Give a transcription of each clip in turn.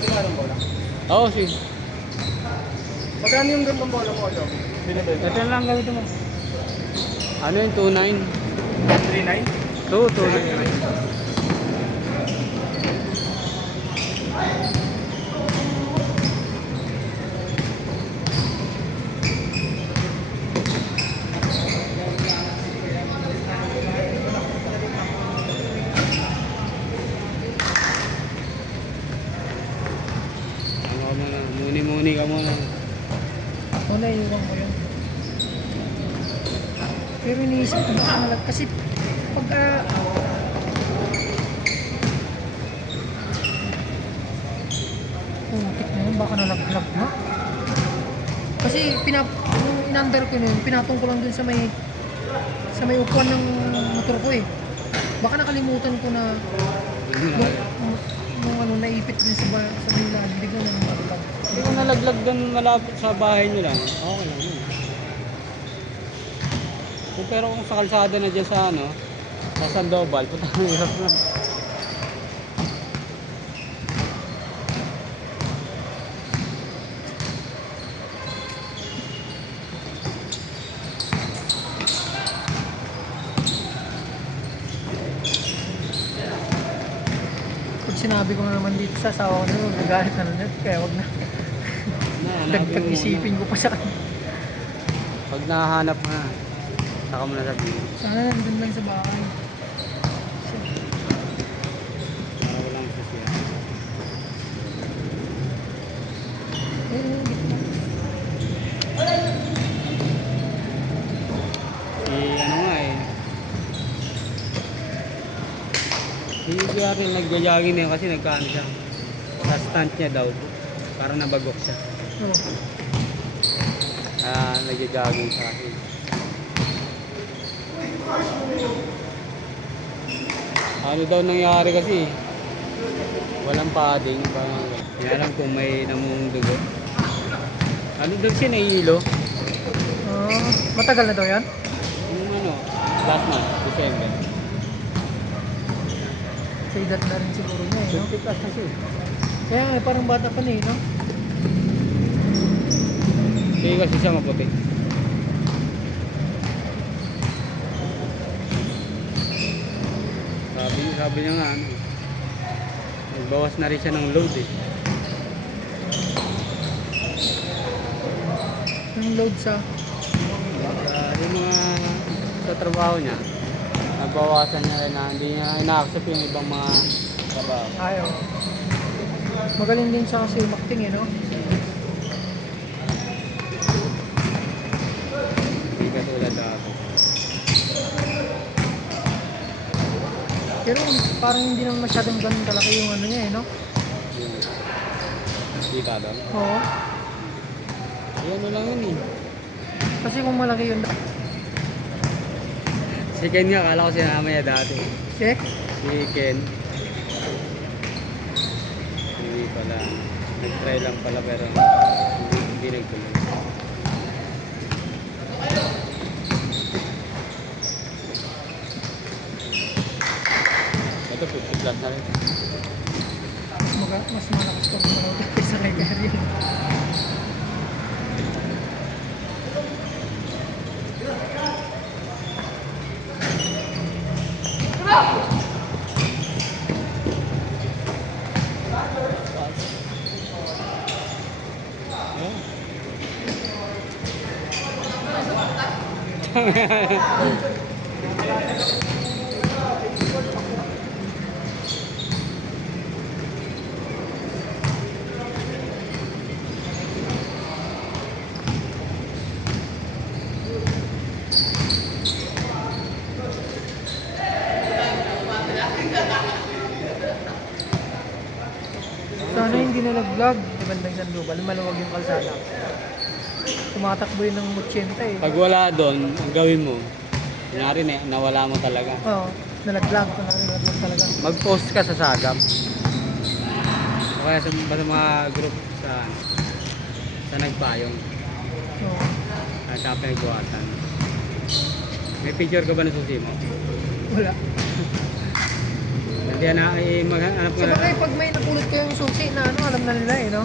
Magkano bola? Oo, sige. Magkano yung gandang bola mo, Ojo? Binibenta. Ito lang gawin mo. Ano yung 2.9? 3.9? 2.9. Muni-muni ka muna. Wala, iwan ko yun. Pero iniisip ko baka nalag kasi pag putik na yun, baka nalaglag na. Kasi nung in-under ko yun, pinatong ko lang dun sa may upuan ng motor ko eh. Baka nakalimutan ko na nung ano, naipit din sa may lahat, bigla na nalaglag. Hindi ko nalaglag doon malapit sa bahay nyo lang. Okay lang yun. Pero kung sa kalsada na dyan sa ano, sa Sandoval, puta na hirap na. Pag sinabi ko na naman dito sa asawa ko na nagagalit na lang, kaya wag na. Dagdag isipin ko pa sa kanya. Pag nahanap na, saka mo na sabihin. Sana nandun lang sa bahay. Para walang sasya. Gitna. Ano nga eh. Si Kuya rin nagja-jogging na yun kasi nagkaano siya. Sa stunt niya daw. Para nabagok siya. Oo. Nagja-jogging sa akin. Ano daw nangyari kasi? Walang padding. Hindi alam kung may namumudugo. Ano daw siya nahihilo? Matagal na daw yan? Yung ano, last month, December. Sa edad na rin siguro niya eh, no? 50 plus na siya. Kaya parang bata pa na eh, no? Hindi kasi siya maputi. Sabi niya nga ano, nagbawas na rin siya ng load eh. Yung load sa... Yung mga sa trabaho niya, nabawasan niya rin na hindi niya ina-accept yung ibang mga trabaho. Ayaw. Magaling din siya kasi umakting eh, no? Hindi katulad ako. Pero parang hindi naman masyadong ganun kalaki yung ano niya eh, no? Yung kita daw. Oo. Ano lang yun eh. Kasi kung malaki yun... Si Ken nga, akala ko sinama niya dati. Check? Si Ken. Hindi pala. Nag-try lang pala pero hindi nagtuloy. Ito 50 plus na rin. Mas malakas ko kung kaysa kay Gary. Sana hindi na nag-vlog. Di bandang Sandoval, maluwag yung kalsada. Tumatakbo yun ng 80 eh. Pag wala doon, ang gawin mo, kunyari nawala mo talaga. Oo, nalaglag ko na nalaglag talaga. Mag-post ka sa Sagam. O kaya sa mga group sa Nagpayong. Oo. Sa pinagbuhatan. May picture ka ba ng susi mo? Wala. Hindi na, maghanap ka Sa na. bagay, pag may napulot ko yung susi na ano, alam alam na nila no?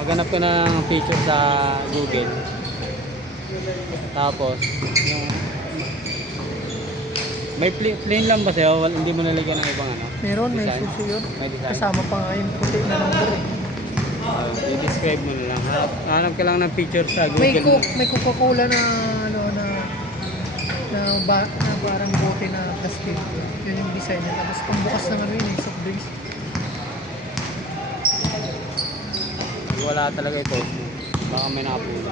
Maghanap ko ng picture sa Google. Tapos, yung may plain lang ba sa'yo? Hindi mo nalagyan ng ibang ano? Meron, may Design? susi yun. May design? Kasama pa nga yung puti na number eh. I-describe mo na lang. Hanap ka lang ng picture sa Google. May Coca-Cola na ano na parang bote na plastic. Yun yung design niya. Tapos pambukas ng ano yun, soft drinks. Wala talaga ito. Baka may nakapula.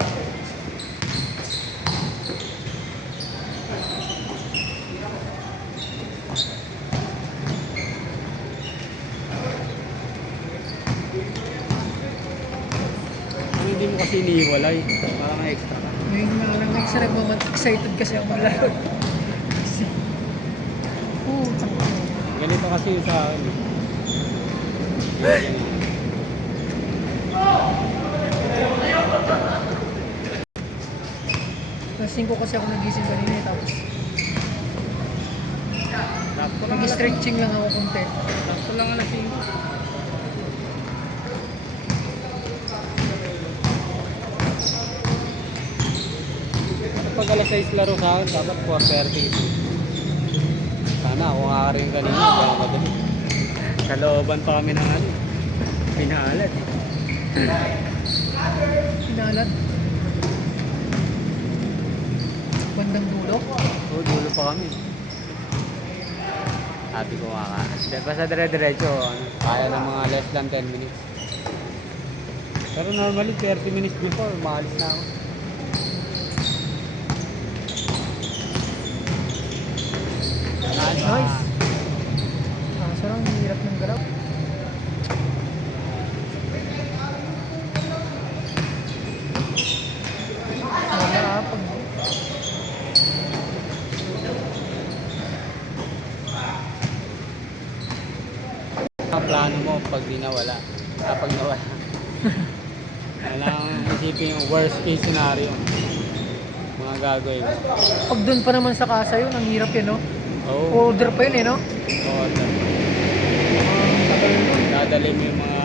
Hindi mo kasi iniiwalay. Parang extra ka. Ngayon nga lang extra excited kasi ako maglaro. Ganito kasi yung sa akin. Alas 5 kasi ako nagising kanina eh, tapos nag-stretching lang ako konti. Sakto lang alas 5. Pag alas 6 laro sa akin, dapat 4:30. Sana ako nga rin kanina, hindi ako madali. Sa looban pa kami ng ano, pinahalat. Sinalad. Bandang dulo. Oo, dulo pa kami. Sabi ko nga ka. Basta dire-diretso, kaya ng mga less than 10 minutes. Pero normally, 30 minutes before, maalis na ako. Nice. Kaso lang, hirap ng galaw. Wala pag... Ang plano mo pag di nawala. Kapag nawala. Kailangan isipin yung worst case scenario. Mga gagawin mo. Pag dun pa naman sa kasa yun, ang hirap yun, no? Oo. Order pa yun, eh, no? Oo. Tagal nun. Dadali mo yung mga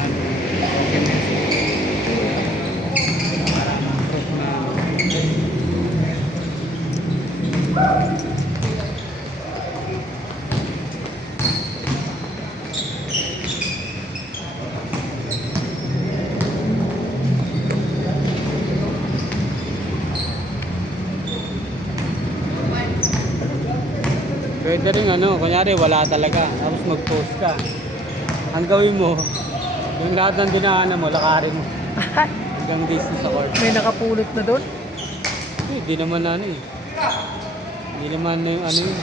documents. Parang proof na pwede rin ano, kunyari wala talaga, tapos mag-post ka. Ang gawin mo, yung lahat ng dinaanan mo, lakarin mo. Hanggang distance sa court. May nakapulot na doon. Hindi naman ano eh. Hindi naman yung ano yun.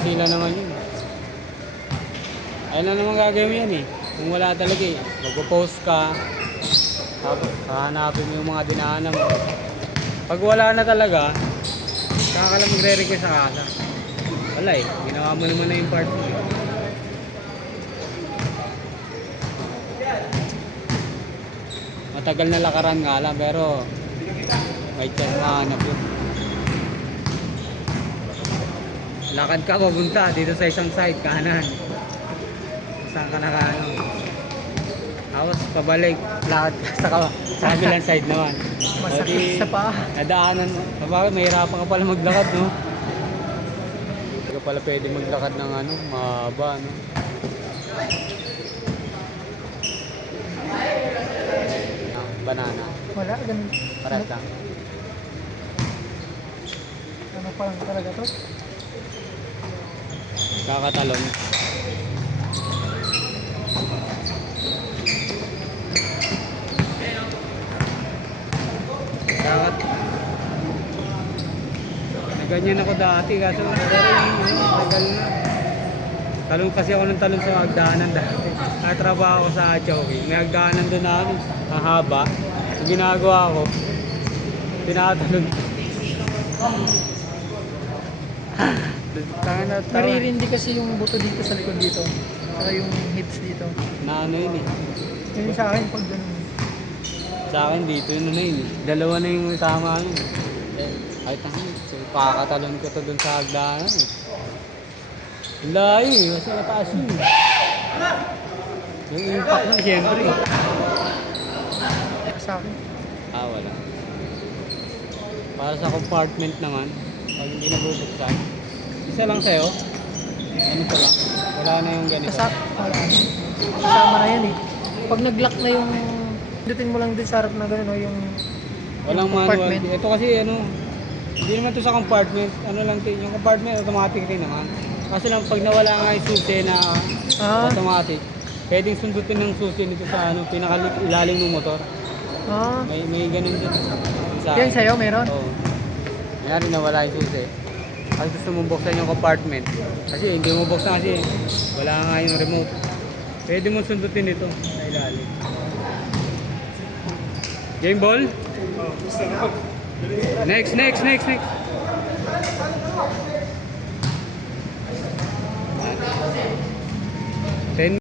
Sila naman yun. Ayun lang naman gagawin mo yan eh. Kung wala talaga eh, mag-post ka. Tapos hahanapin mo yung mga dinaanan mo. Pag wala na talaga, saka ka lang magre-request sa kasa. Wala eh, ginawa mo naman na yung part mo eh. Matagal na lakaran nga lang pero may chance mahanap yun. Lakad ka papunta dito sa isang side, kanan. Saan ka nakano. Tapos pabalik, lakad ka sa kabilang side naman. Masakit sa paa. Nadaanan mo. Kapag mahirapan ka pala maglakad, no? Hindi ka pala pwede maglakad ng ano, mahaba, no? Banana. Wala, ganun. Pares lang. Ano pa lang talaga to? Kakatalon. Kakat. Ganyan ako dati kaso tagal na. Talon kasi ako ng talon sa hagdanan dati. Trabaho ako sa Chowking. May hagdanan doon na ano, ang haba. Ang ginagawa ko, tinatalon. Naririndi kasi yung buto dito sa likod dito. Saka yung hips dito. Na ano yun eh. Yun sa akin pag ganun. Sa akin dito yun na yun eh. Dalawa na yung tama ano. Ay tangan, so pakakatalon ko to dun sa hagdanan eh. Ang layo eh, kasi nataas yun. Yung impact nun, siyempre. Sa akin. Wala. Para sa compartment naman, pag hindi nabubuksan, isa lang sa'yo. Ano pa lang? Wala na yung ganito. Kasama na yan eh. Pag nag-lock na yung dutin mo lang din sa harap na gano'n, no, yung Walang yung manual. compartment. Ito kasi ano, hindi naman to sa compartment. Ano lang to, yung compartment automatic rin naman. Kasi lang pag nawala nga yung susi na automatic, pwedeng sundutin ng susi nito sa ano, pinakailalim ng motor. May ganun din. Yan sa'yo, meron? Oo. Mayroon nawala yung susi. Pag gusto mong buksan yung compartment, kasi hindi mo buksan kasi wala nga yung remote. Pwede mo sundutin ito sa ilalim. Game ball? Next. 10